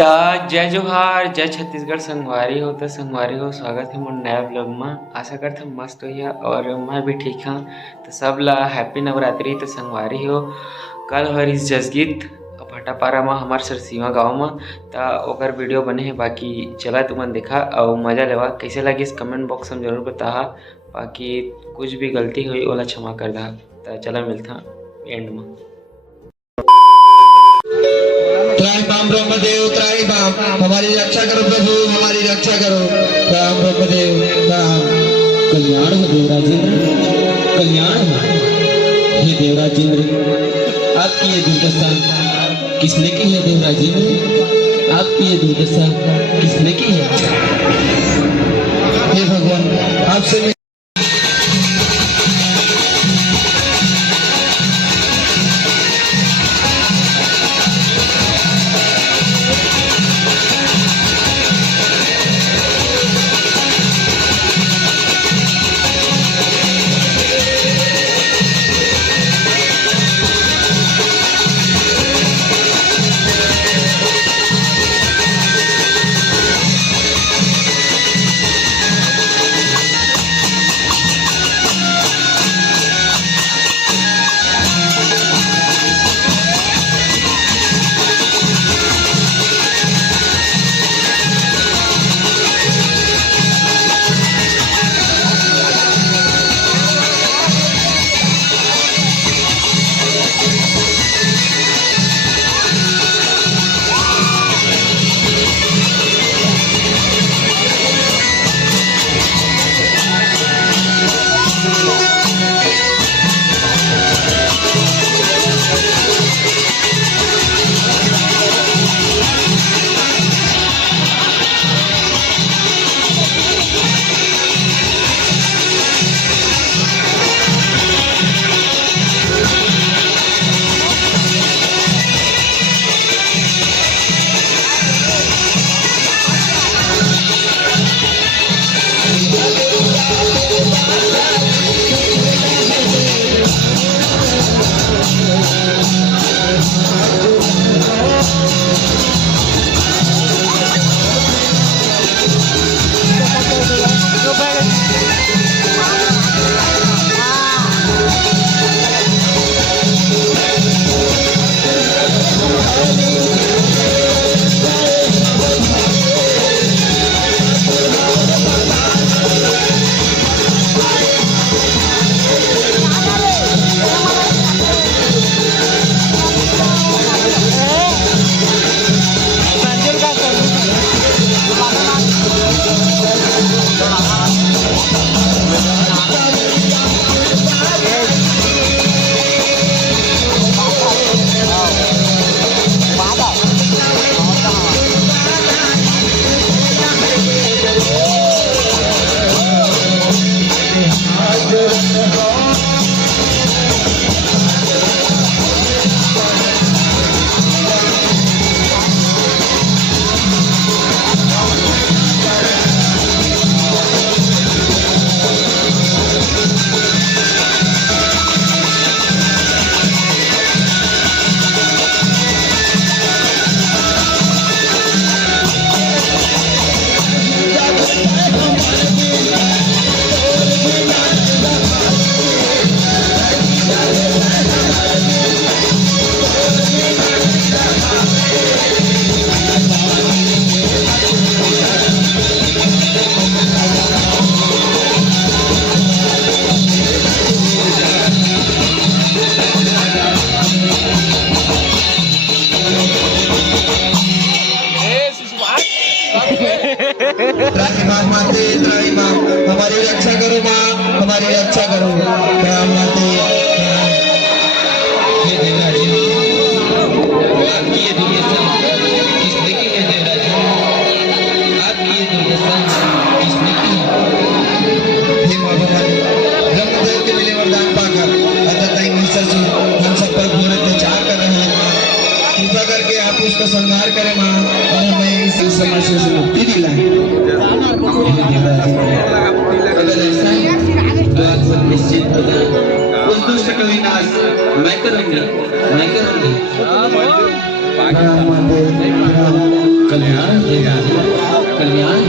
जय जोहार जय छत्तीसगढ़ संगवारी हो तो संगवारी हो स्वागत है मोर नया ब्लॉग में। आशा करते मस्त होइया और मैं भी ठीक हाँ। तो सब ला हैप्पी नवरात्रि। तो संगवारी हो कल हरिस जसगीत भटापारा में हमार सरसीवा गाँव में तो ओकर वीडियो बने हैं। बाकी चला तुमन देखा और मजा लेवा। कैसे लगी इस कमेंट बॉक्स में जरूर बता। बाकी कुछ भी गलती हुई ओला क्षमा कर दा। तो चला मिलता एंड में। त्राई बाम ब्रह्मदेव त्राई बाम हमारी रक्षा करो प्रभु हमारी रक्षा करो। राम ब्रह्मदेव राम। कल्याण हो देवराजेंद्र कल्याण हो। हे देवराजेंद्र आपकी ये दुर्दशा किसने की है? देवराजेंद्र आपकी ये दुर्दशा किसने की है? हे भगवान आपसे त्राई माते त्राई माँ हमारी रक्षा करो माँ हमारी रक्षा करो। राम माते हे देवराजेंद्र आपकी ये दुर्दशा किसने की है? देवराजेंद्र आपकी ये दुर्दशा किसने की है? हे माँ भवानी ब्रह्मदेव के मिले वरदान पाकर अतः महिषासुर हम सब पर घोर अत्याचार कर रहे हैं माँ। कृपा करके आप उसका संहार करें माँ और हमें इस समस्या से मुक्ति दिलाएं। अगर ऐसा है तो आप सब निश्चित हो जाए। उस दुष्ट का विनाश मैं करूंगी। राम माते राम। कल्याण कल्याण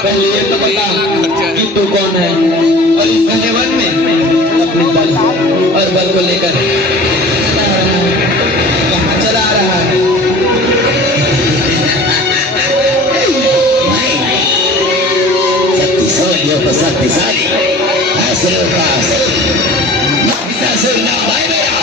पहले ये तो बता कि तू कौन है और इस पहले वन में अपने बल और बल को लेकर कहाँ चला आ रहा है? शक्तिशालियों को शक्तिशाली, असुरों का असुर, महिषासुर नाम है मेरा,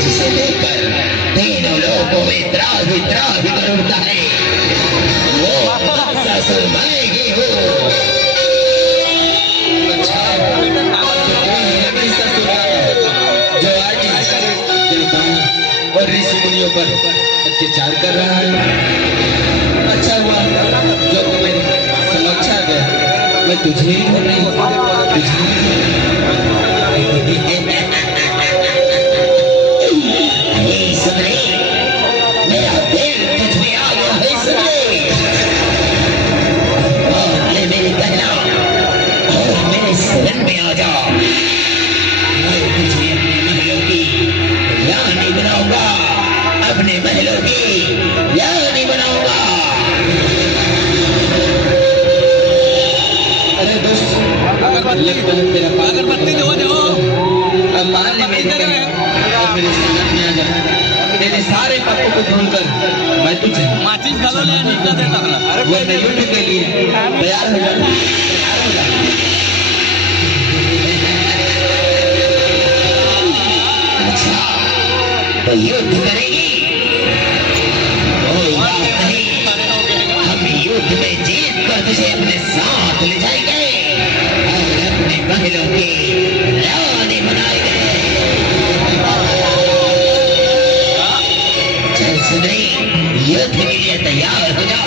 जिसे लेकर तीनों लोगों में त्राही त्राही कर उठता है, वो महिषासुर मैं ही हूँ। जो आज देवताओं और ऋषि मुनियों पर अत्याचार कर रहा है। अच्छा हुआ जो तुम्हें समक्ष आ गया। मैं तुझे ही हो नहीं मेरा दिल तुझ में आ गया है सुने। अरे मेरी बहना और मेरे शरण में आ जा। मैं तुझे अपने महलों की रानी बनाऊंगा, अपने महलों की रानी बनाऊंगा। अरे दोस्त लगता है तेरा अगरबत्ती दो अब मान ले मेरी और मेरे संगत में आ जा। तेरे सारे पापों को भूलकर मैं तुझे माचिस घालो ले निकला दे तगला वरना युद्ध के लिए तैयार हो जा। अच्छा तो युद्ध करेगी? कोई बात नहीं, हम युद्ध में जीत कर तुझे अपने साथ ले जाएंगे और अपने महलों की रानी बनाएंगे। चल सुने, युद्ध के लिए तैयार हो जाओ।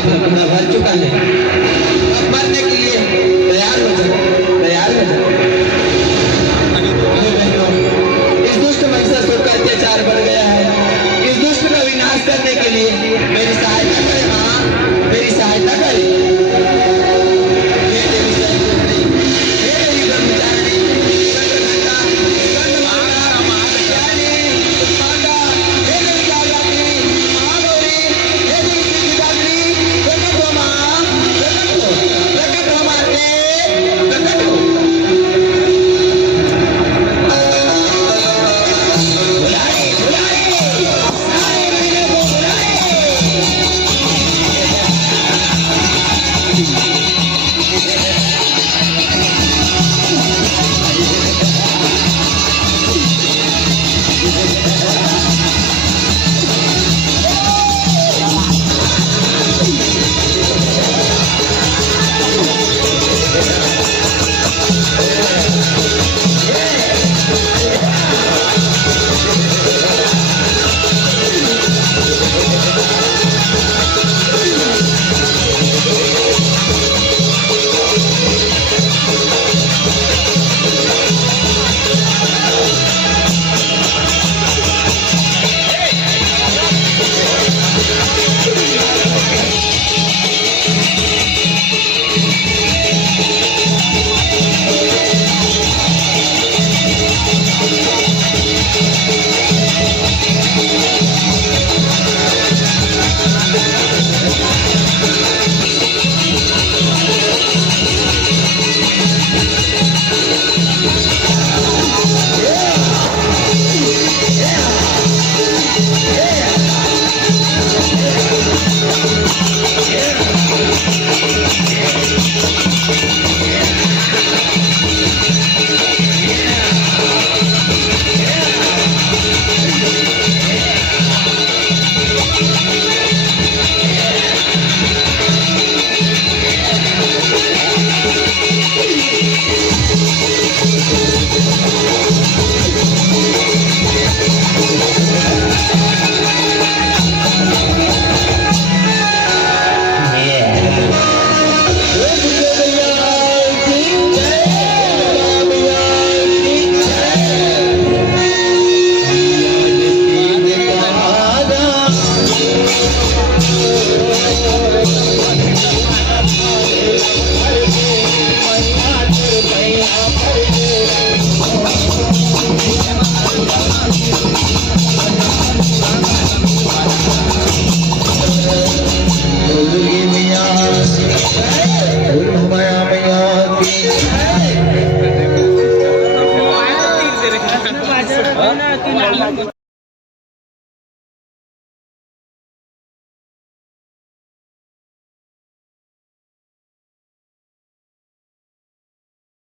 धड़कना भर चुका है। अब मरने के लिए तैयार हो जाओ, तैयार हो जाओ। हे बहनों, इस दुष्ट महिषासुर का अत्याचार बढ़ गया है। इस दुष्ट का विनाश करने के लिए